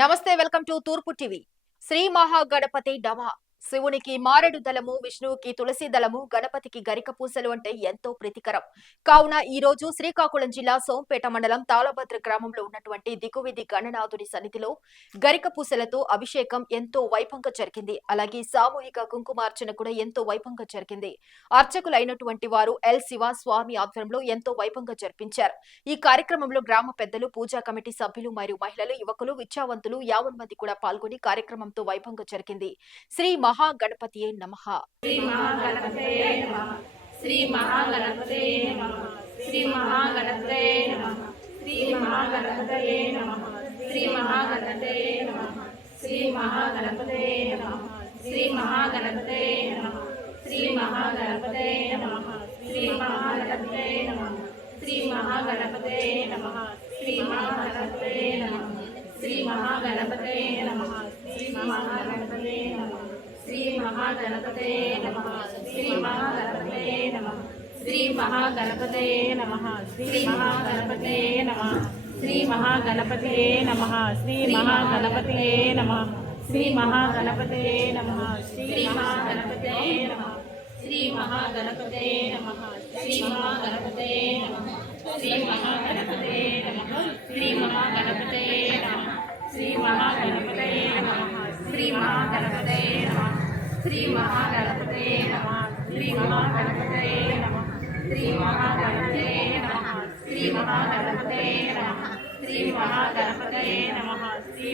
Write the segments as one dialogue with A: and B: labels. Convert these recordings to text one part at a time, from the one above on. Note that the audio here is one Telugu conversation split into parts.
A: నమస్తే welcome to Toorpu TV. Sri Mahaganapathi డమా. శివునికి మారేడు దళము విష్ణువుకి తులసి దళము గణపతికి గరిక పూసలు అంటే ఎంతో ప్రీతికరం. కావున ఈ రోజు శ్రీకాకుళం జిల్లా సోంపేట మండలం తాళభద్ర గ్రామంలో ఉన్నటువంటి దిగువిధి గణనాథుడి సన్నిధిలో గరిక పూసలతో అభిషేకం ఎంతో వైభవంగా జరిగింది. అలాగే సామూహిక కుంకుమార్చన కూడా ఎంతో వైభవంగా జరిగింది. అర్చకులైనటువంటి వారు ఎల్ శివ స్వామి ఆధ్వర్యంలో ఎంతో వైభవంగా జరిపించారు. ఈ కార్యక్రమంలో గ్రామ పెద్దలు పూజా కమిటీ సభ్యులు మరియు మహిళలు యువకులు విద్యావంతులు యావన్ మంది కూడా పాల్గొని కార్యక్రమంతో వైభవంగా జరిగింది. శ్రీ మహాగణపతియే నమ
B: శ్రీ మహాగణపతే నమ శ్రీ మహాగణపతే నమ శ్రీ మహాగణపతే నమ శ్రీ మహాగణపతే నమ శ్రీ మహాగణపతే నమ శ్రీ మహాగణపతే నమ శ్రీ మహాగణపతే నమ శ్రీ మహాగణపతే నమ శ్రీ మహాగణపతే నమ శ్రీ మహాగణపతే నమ శ్రీ మహాగణపతే నమః శ్రీ మహాగణపతే నమః శ్రీ మహాగణపతే నమః శ్రీ మహాగణపతే నమ శ్రీ మహాగణపతే నమ శ్రీ మహాగణపతే నమ శ్రీ మహాగణపతే నమ శ్రీ మహాగణపతే నమ శ్రీ మహాగణపతే నమ శ్రీ మహాగణపతే నమ శ్రీ మహాగణపతే నమ శ్రీ మహాగణపతే నమ శ్రీ మహాగణపతే నమ శ్రీ మహాగణపతే నమః శ్రీ మహాగణపతే నమః శ్రీ మహాగణపతే నమః శ్రీ మహాగణపతే నమః శ్రీ మహాగణపతే నమ శ్రీ మహాగణపతే నమ శ్రీ మహాగణపతే నమ శ్రీ మహాగణపతే నమ శ్రీ మహాగణపతే నమ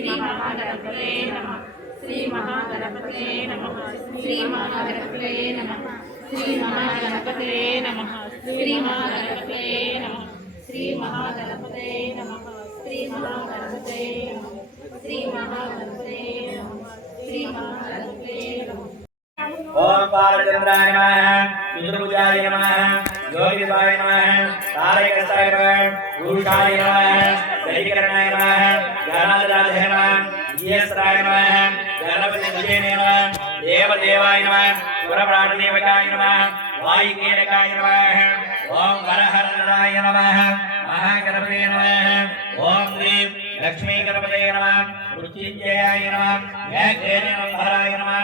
B: శ్రీ మహాగణపతే నమ శ్రీ మహాగణపతే నమ శ్రీ మహాగణపతే నమ శ్రీ మహాగణపతే నమ శ్రీ మహాగణపతే నమ శ్రీ మహాగణపతే నమ శ్రీ మహాగణపతే నమ శ్రీ మహాగణపతే నమ శ్రీ మహాగణపతే
C: गोपालचंद्राय नमः रुद्रभुजाय नमः योगिदेवाय नमः तारकस्ताय नमः पुरुषाय नमः दरिकरणाय नमः ज्ञानादराय नमः जीयस्राय नमः गणपतिजय नमः देवदेवाय नमः वरप्राणदेवकाय नमः वायुकेरकाय नमः ओम वरहरणाय नमः महागणपते नमः ओम श्री लक्ष्मीगणपते नमः मृत्युञ्जयाय नमः जय जय नमः नमः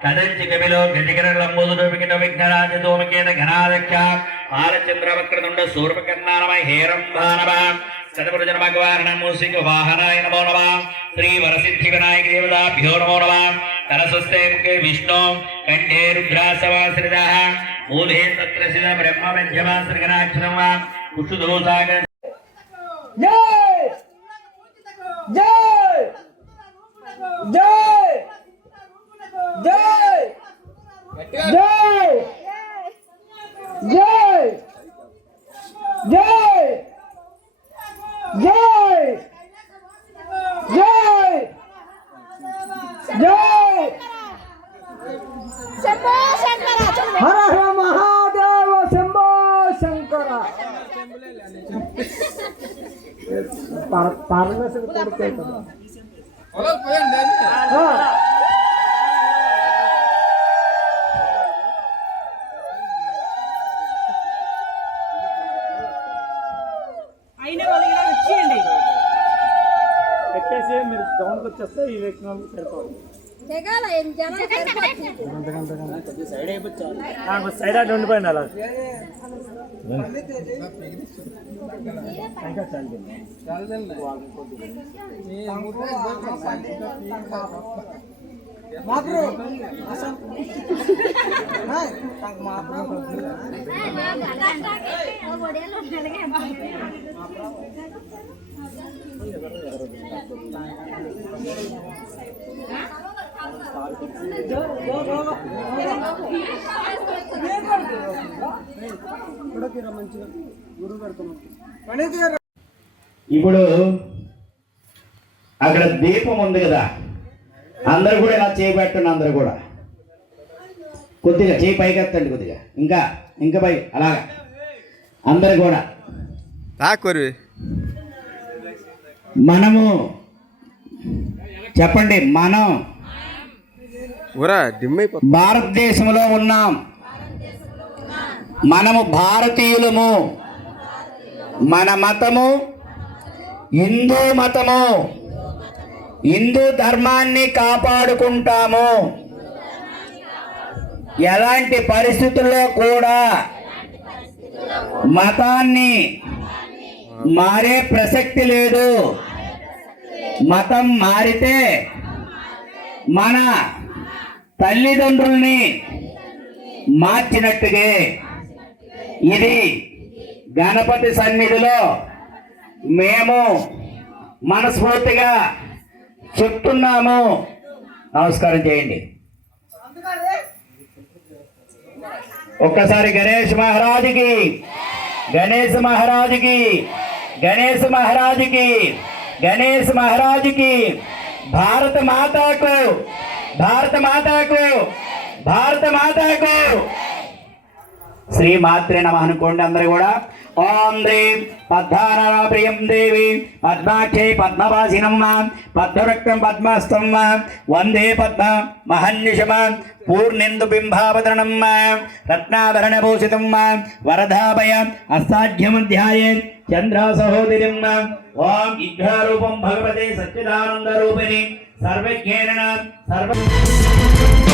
C: కదంచికమిలో గజగిరలంబుదుడు విఘ్న విఘ్నరాజ ధూమకేత ఘనాధ్యక్ష బాలచంద్రవక్రతుండ సూర్పకర్ణానమ హేరంభానమ సతపురజన భగవారణము సింగు వాహనాయ నమో నమ. శ్రీ వరసిద్ధి వినాయక దేవతాభ్యో నమో నమ. తరసస్తే ముఖే విష్ణు.
D: जय! जय! जय! हर हर महादेव शंभो
E: शंकरा. पारण सगळं हा.
F: చెప్పేసి మీరు గ్రౌండ్కి వచ్చేస్తే ఈ వ్యక్తులు సరిపోదు సైడ్ అటు ఉండిపోయింది అలా మాకు
C: ఇప్పుడు అక్కడ దీపం ఉంది కదా. అందరు కూడా ఇలా చేయబెట్టండి అందరు కూడా. కొద్దిగా చేయి పైకి ఎత్తండి కొద్దిగా. ఇంకా ఇంకా పై అలాగా. అందరు కూడా. మనము చెప్పండి మనం భారతదేశంలో ఉన్నాం. మనము భారతీయులము. మన మతము హిందూ మతము. హిందూ ధర్మాన్ని కాపాడుకుంటాము. ఎలాంటి పరిస్థితుల్లో కూడా మతాన్ని మారే ప్రసక్తి లేదు. మతం మారితే మన తల్లిదండ్రుల్ని మార్చినట్టుగే. ఇది గణపతి సన్నిధిలో మేము మనస్ఫూర్తిగా చెప్తున్నాము. నమస్కారం చేయండి. ఒక్కసారి గణేష్ మహారాజుకి. గణేష్ మహారాజుకి. గణేష్ మహారాజుకి. గణేష్ మహారాజుకి. భారత మాతకు. భారత మాతకు. భారత మాతకు. శ్రీ మాత్రే నమ అనుకోండి అందరూ కూడా. ఓం హ్రీం పద్మానాప్రియం దేవి పద్మాఖ్యై పద్మవాసినం మాం పద్మరక్తం పద్మస్తం మాం వందే పద్మ మహన్నిషమాం పూర్ణేందు బింబావతరణం మాం రత్నాభరణ భూషితం మాం వరదాభయ అసాధ్యమధ్యాయే చంద్ర సహోదరిం మాం ఓం ఇఘ్రారూపం భగవతే సచ్చిదానంద రూపిణి సర్వజ్ఞేన సర్వ